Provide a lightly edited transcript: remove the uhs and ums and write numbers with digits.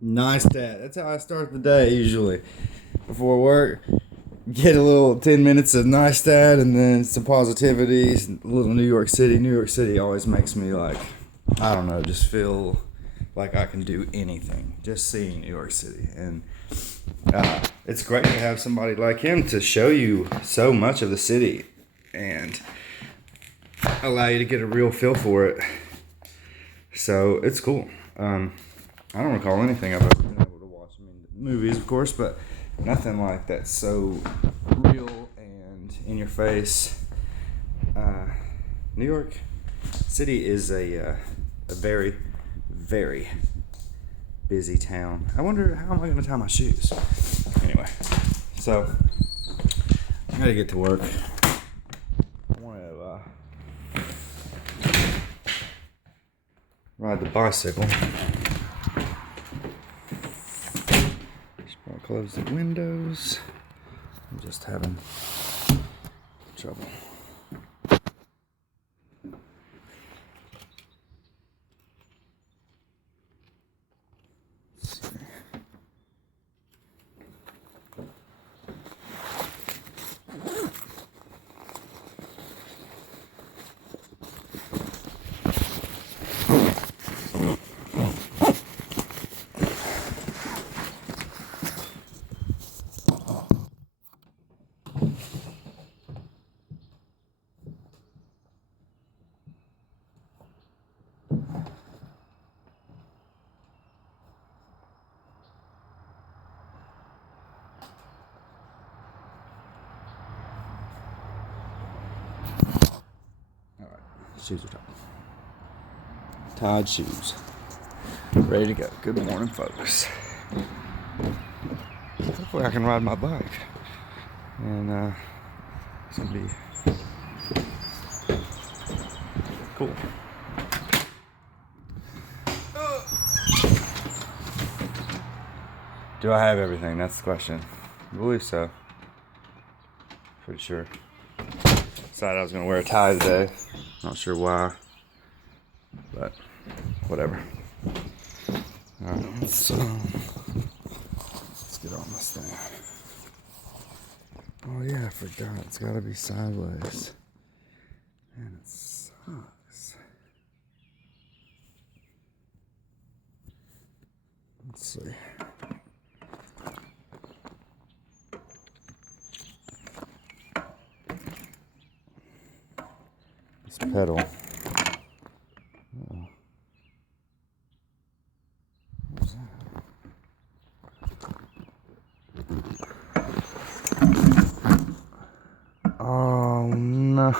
Nice dad. That's how I start the day usually. Before work, get a little 10 minutes of nice dad and then some positivity, a little New York City. New York City always makes me like, I don't know, just feel like I can do anything just seeing New York City. And it's great to have somebody like him to show you so much of the city and allow you to get a real feel for it. So it's cool. I don't recall anything I've ever been able to watch. I mean, movies, of course, but nothing like that so real and in your face. Uh, New York City is a very, very busy town. I wonder how am I going to tie my shoes. Anyway, so I got to get to work. I want to ride the bicycle. I'll close the windows. I'm just having trouble. Let's see. All right, shoes are tied. Tied shoes. Ready to go. Good morning, folks. Hopefully I can ride my bike. And it's gonna be cool. Do I have everything? That's the question. I believe so. Pretty sure. Decided I was gonna wear a tie today. Not sure why, but whatever. Alright, let's get on this thing. Oh yeah, I forgot. It's gotta be sideways. And it sucks. Let's see. This pedal. Oh. What's that? Oh no.